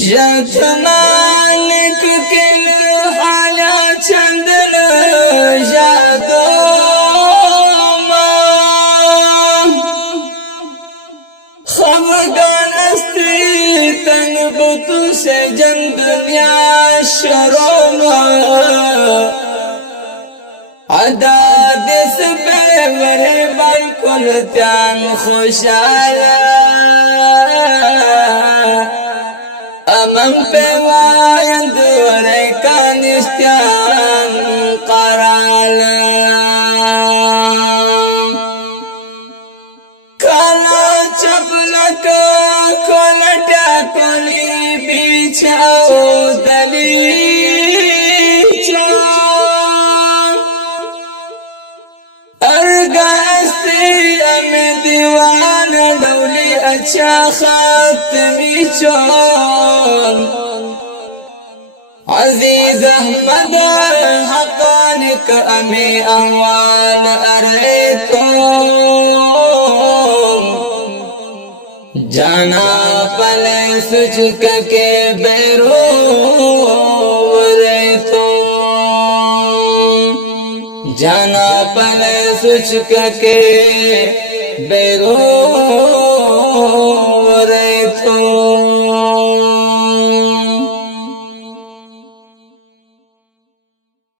यतनानक के हाल्या चंदन यादो खमगानस्ती तंग बुतु से जन दुनिया शरोमा अदा दिस बेवरे बिल्कुल त्यान खुशाया अमम पे वायंद रे कानिस्त्यान कराला काला चपलक कोलटा कोली बिछाओ दली में दीवान डोली अच्छा खातमी चोन अजीज अहमद हकानिक अमे अहवाल अरे तो जाना पले सुचक के बैरो रे तो जाना पले सुचक के बेरो